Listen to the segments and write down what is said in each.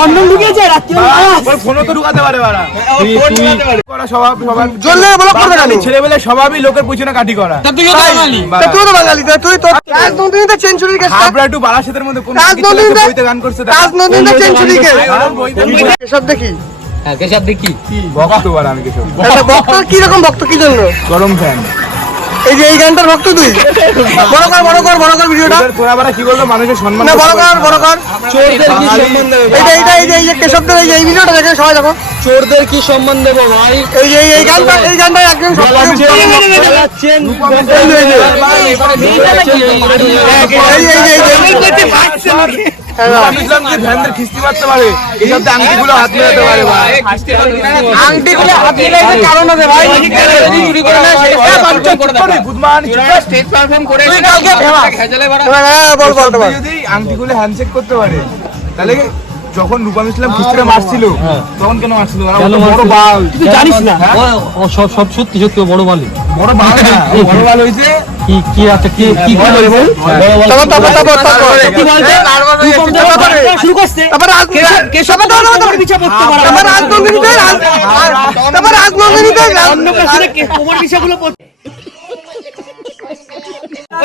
Condom ঢুকিয়েছে রাত্রিবেলা ফোনও তো ঢুকাতে পারে বাড়া ছেলেবেলে স্বভাবই লোকের পিছনে কাটি করা। তুই তো বাঙালি, তুই তো রাজনন্দিনীতে সেঞ্চুরি কেস, একটু বারাসাতের মধ্যে কোন রাজনন্দিনীতে গান করছে, রাজনন্দিনীতে সেঞ্চুরি কেস। এসব দেখি কেশব দেখি ভক্ত বাড়া। আমি কেশব ভক্ত। কি রকম ভক্ত, কি জন্য? গরম ফ্যান। এই যে এই গানটার ভক্ত তুই? বড় কর ভিডিওটা। তোরা বাড়া কি বলবো, মানুষের সম্মান না, বড় কর। চোরদের কি সম্মান দেবো? এই যে কেশবদের এই ভিডিওটা দেখে সবাই দেখো। চোরদের কি সম্মান দেবো ভাই? এই গানটা একদম খিস্তি মারতে পারে, এইসব আংটিগুলো হাত মেলাতে পারে। আংটিগুলো হাত মেলাতে কারণ আছে ভাই। যদি আংটিগুলো হ্যান্ডশেক করতে পারে, তাহলে যখন রূপম ইসলাম খিস্তিটা মারছিল তখন কেন মারছিল? বড় বাল, তুই জানিস না? সব সত্যি বড় বালি, বড় বাল না, বড় বাল হয়েছে। কি আছে কি কি বলে বল? শুরু করতে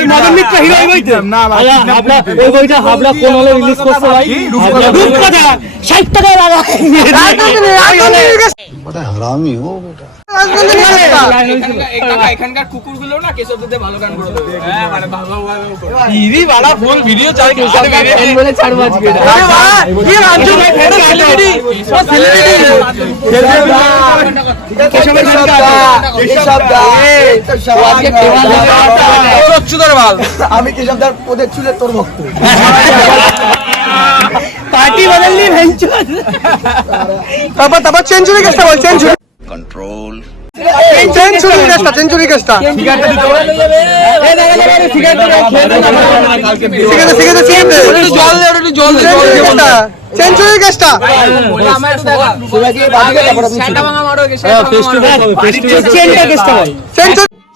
মদন মিত্র হিরো বইতে না ওই বইটা হাবলা কোন হলে রিলিজ করছে ভাই? 60 টাকা লাগা। बड़ा हरामी हो बेटा। এখানকার কুকুরগুলো না কেশবদে ভালো গান করে দেবে। হ্যাঁ মানে ভালো ইরি বাড়া ফুল ভিডিও চাই কেশব বলে ছাড়বো আজকে। আরে বাহ কি রাজু ভাই ফের সেলিব্রিটি কেশবের আমি কেশবদার ওদের চুলে তোর ভক্ত। পার্টি বদললি ভেঞ্চর। তারপর সেঞ্চুরি কেসটা বল। সেঞ্চুরি कंट्रोल সেঞ্চুরি কেসটা সেঞ্চুরি কেসটা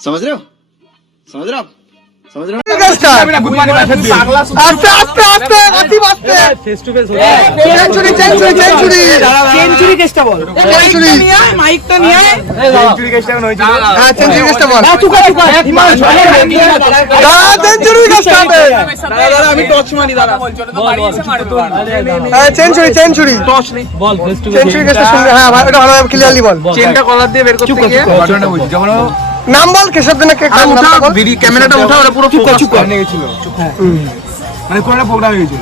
समझ रहे हो समझ रहे हो समझ रहे हो আস্তে ফেস টু ফেস সেঞ্চুরি কেসটা বল। মাইকটা নিয়ে সেঞ্চুরি কেসটা কেন হয়েছিল? হ্যাঁ সেঞ্চুরি কেসটা বল। সেঞ্চুরি কেসটা আমি টচ মারি দাদা। Century ball face to century কেসটা শুনবে। হ্যাঁ ভাই ওটা ভালো ক্লিয়ারলি বল। চেনটা কলার দিয়ে বের করতে গিয়ে ঘটনাটা বুঝি, যখন ও নাম বল কেশবদের না ক্যামেরাটা উঠা ওরা পুরো ফোকাস করে নিয়ে গেছিল, মানে কোন একটা প্রোগ্রাম হয়েছিল।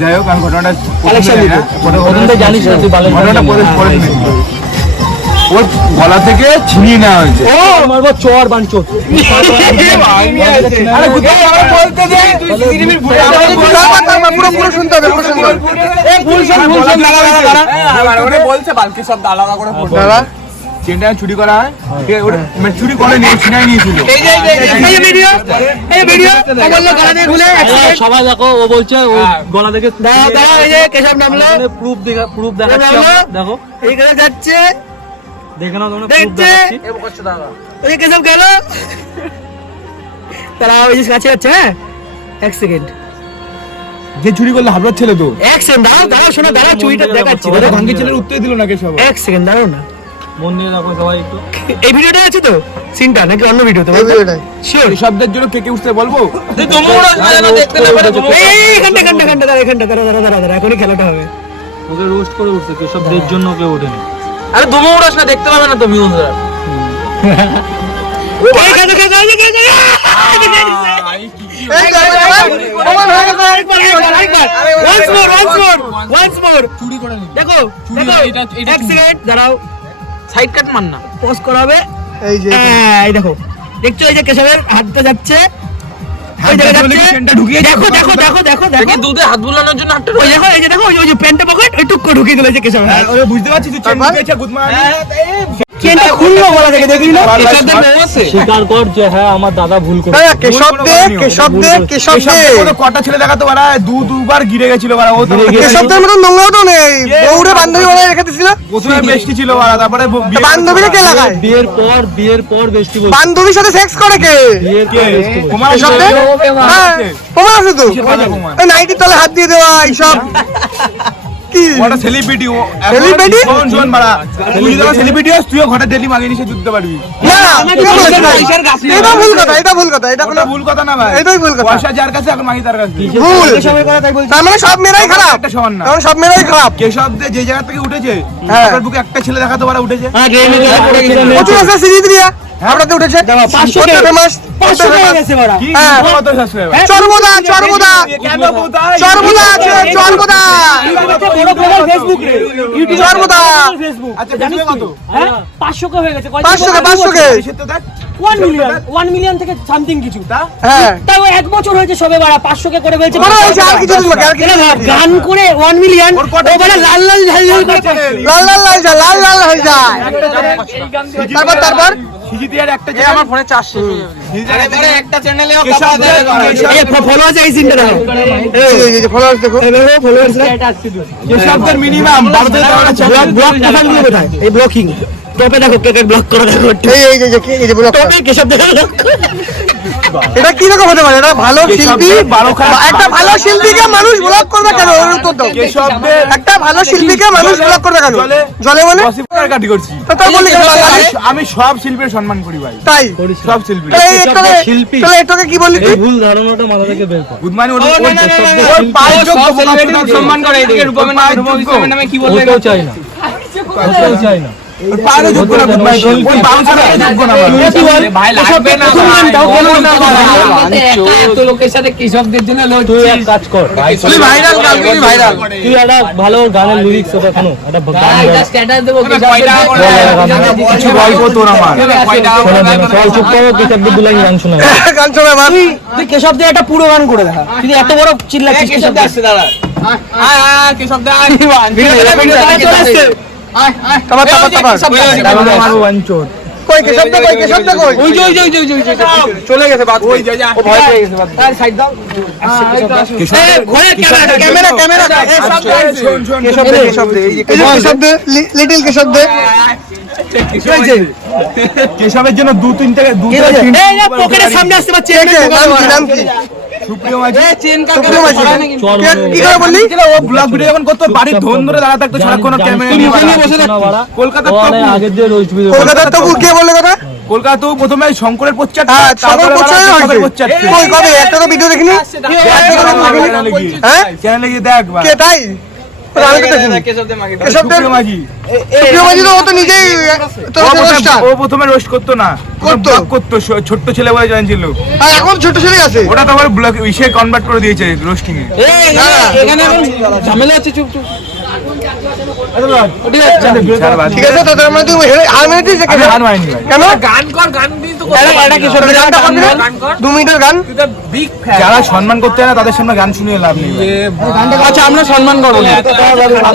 যাই হোক, আমি ঘটনাটা জানিস না তুই ঘটনাটা পরে শুনেছি। ওর গলা থেকে ছিনিয়ে নেওয়া হয়েছে। ও আমার বাবা চোর বানচোর। আরে কোথায় আমরা বলতে দে, তুই সিনেমির ভুলে পুরো শুনতে হবে। ওরে বলছে বালকি সব আলাদা করে পড়বে। দাদা চেনটা চুরি করা হয়, মানে চুরি করে নিয়ে ছিনাই নিয়েছিল। সবাই দেখো, ও বলছে ও গলা থেকে কেশব নামলো। প্রুফ দেখাচ্ছে। দেখো এইখানে যাচ্ছে, দেখে নাও তোমরা, প্রুফ দেখছে দেখাচ্ছি। কেশব গেল। তারা ওই যে কাছে যাচ্ছে। হ্যাঁ 1 সেকেন্ড, যে চুরি করলে হাবড়ার ছেলে তো। 1 সেকেন্ড দাঁড়াও, শোনো দাঁড়াও, চুরিটা দেখাচ্ছি। ভাঙ্গি ছেলের উত্তর দিল না কেশব। 1 সেকেন্ড দাঁড়াও না। মন দিয়ে দেখো সবাই একটু। এই ভিডিওটা আছে তো সিনটা, নাকি অন্য ভিডিওতে? শিওর শব্দের জন্য কে উঠতে বলবো? দাঁড়া, এখনই খেলাটা হবে। ওকে রোস্ট করে উঠছে, কেশব দের জন্য কেউ ওঠেনি। আরে দুমো উড়াস না, দেখতে পাবে না তো ভিউজরা। দেখো 1 সেকেন্ড দাঁড়াও, সাইড কাট মান না, পজ করা হবে। এই যে এই দেখো, দেখছো এই যে কেশবের হাতটা যাচ্ছে, ওই জায়গায় যাচ্ছে। দেখো দুধে হাত বুলানোর জন্য হাতটা ওই দেখো, এই যে দেখো, ওই যে প্যান্টে পকেট ওই টুক করে ঢুকিয়ে দিল যে কেশব। ওরে বুঝতে পারছি তুই চেন ঢুকিয়েছে গুদমান। চেনটা খুললো গলা থেকে, দেখলি না? স্বীকার কর যে হ্যাঁ আমার দাদা ভুল করে। কেশবদের কটা ছেলে দেখাতো বাড়া, দুবার গিরে গেছিল বাড়া। ও তো কেশবদের মতো নোংরাও তো নেই। বউরে বান্ধবী বলে রেখে দিছিল। প্রথমে বেশটি ছিল বাড়া, তারপরে বান্ধবীরা কে লাগায়? বিয়ের পর বেশি বলছে। বান্ধবীর সাথে সেক্স করে কে? প্রমাণ কেশবদের? হ্যাঁ প্রমাণ আছে তো। ওই নাইটির তলে হাত দিয়ে দেওয়া এইসব। ওটা সেলিব্রিটি Celebrity? শোন বাড়া তুই যখন সেলিব্রিটি হস তুইও ঘরে ডেলি মাগে নিয়ে যুদ্ধ পারবি না এটা ভুল কথা এটা ভুল কথা এটা কোনো ওটা ভুল কথা না ভাই এটাই ভুল কথা। পয়সা যার কাছে এখন মাগি তার কাছে ভুল কেশবের কথা তাই বলছি। তার মানে সব মেয়েরাই খারাপ একটা সমান না এখন সব মেয়েরাই খারাপ কেশবদের যে জায়গা থেকে উঠেছে হ্যাঁ। আপনার বুকে একটা ছেলে দেখাতে পারা উঠেছে হ্যাঁ ট্রেনে করে পড়ে গেছে প্রচুর আছে সিরিজ দিয়া আপনাদের উঠেছে 500 কে ফেমাস 500 হয়ে গেছে বড়া কি হ্যাঁ। কত সাবস্ক্রাইবার চর্বদা চর্বদা কেন কোথায় চর্বদা আছে চর্বদা বড় প্রোফাইল ফেসবুক রে ইউটিউব চর্বদা ফেসবুক আচ্ছা ফেসবুকে কত হ্যাঁ 500 কে হয়ে গেছে 500 কে সে তো দেখ 1 মিলিয়ন থেকে সামথিং কিছু তা হ্যাঁ তাও এক বছর হয়েছে সবে বাড়া 500 কে করে বলছে বড় হয়েছে আর কিছু দিন বাকি আর কিছু দিন গান করে 1 মিলিয়ন ও বলে লাল লাল ঝাল ঝাল করে লাল লাল লাল যা লাল লাল হয়ে যায় তারপর সিজিটিআর একটা যে আমার ফোনে চার্জ শেষ হয়ে যাবে একটা চ্যানেলেও এই ফলো আছে এই সিনটা দেখো এই যে ফলোয়ার্স দেখো ফলোয়ার্স কেশবদের মিনিমাম 12 থেকে 14 ব্লক প্রোফাইল গুলো কোথায় এই ব্লকিং টপে দেখো কে কে ব্লক করে দেখো এই যে ব্লগ টপে কেশব দেখো এটা কি রকম হতে পারে এটা ভালো শিল্পী একটা ভালো শিল্পীকে মানুষ ব্লগ করবে কেন ওর উত্তর দাও কেশবদের একটা ভালো শিল্পীকে মানুষ ব্লগ করবে কেন জলে বলে গসিপার কাটি করছি তো তাই বলি কেন আমি সব শিল্পীর সম্মান করি ভাই তাই সব শিল্পী তাহলে এটাকে তাহলে এটাকে কি বললি তুই ভুল ধারণাটা মাথা থেকে বের কর গুড মর্নিং ওর পায়ের যোগ্য সম্মান করে এদিকে রূপমের নামে কি বললে কেউ চাই না কেউ চাই না পায়ের যোগ্য না গুড মর্নিং ওই বাউন্সার যোগ্য না ভাই লাগবে না এত লোকের সাথে কৃষকদের জন্য তুই এক কাজ কর তুই ভাইরাল গান তুই ভাইরাল তুই একটা ভালো গানের লিরিক্স ওটা শোনো একটা গান বল। স্ট্যাটাস দেবো কিছু গল্প তোর আমার চল চুপ করো কেশবদের দুলাই গান শোনা গান শোনা বাস তুই কেশবদের একটা পুরো গান করে দেখা তুই এত বড় চিল্লাচ্ছিস কেশবদের আসছে দাঁড়া কৃষকদের তারপর আমার ওয়ানচোর কই কে শব্দ কই ওই যে চলে গেছে বাদ ওই যা ও ভয় পেয়ে গেছে বাদ তার সাইড দাও ক্যামেরা শোন শোন কে শব্দ এই যে কে শব্দ লিটল কে শব্দ কেশবের জন্য দু তিন পকেটের সামনে আসতে পারছে নাম কি সুপ্রিয় মাঝি চেন সুপ্রিয় মাঝি কি করে বললি ও ব্লগ ভিডিও যখন করতো বাড়ির ধন ধরে দাঁড়া থাকতো সারাক্ষণ ক্যামেরা নিয়ে বসে থাকতো কলকাতা আগের দিয়ে রোজ কলকাতার তো কে বললে কথা কলকাতা প্রথমে শঙ্করের পোচ্চার হ্যাঁ সবার পছন্দ হয়েছে কই কবে একটা তো ভিডিও দেখিনি হ্যাঁ চ্যানেলে গিয়ে দেখ কে তাই আমি তো দেখিনি কৃষকদের মাগে কে শব্দ সুপ্রিয় মাঝি সুপ্রিয় মাঝি তো ও তো নিজেই তো রোস্টার ও প্রথমে রোস্ট করতো না করতো? ব্লগ করতো ছোট্ট ছেলে বলে জয়েন ছিল আর এখন ছোট ছেলে আছে ওটা তো আবার ব্লগ ইসে কনভার্ট করে দিয়েছে রোস্টিং এ এখানে এখন ঝামেলা হচ্ছে চুপ চুপ ঠিক আছে তো তার মানে তুই হার মেরেছিস যে কেন হার মাইনি ভাই কেন গান কর গান দিয়ে তো এটা কি শব্দ গানটা করবি না 2 মিনিটের গান বিগ ফ্যান যারা সম্মান করতে হয় না তাদের সামনে গান শুনিয়ে লাভ নেই ভাই। আচ্ছা আমরা সম্মান করবো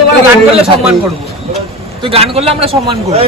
তুই গান করলে সম্মান করবো তুই গান করলে আমরা সম্মান করবো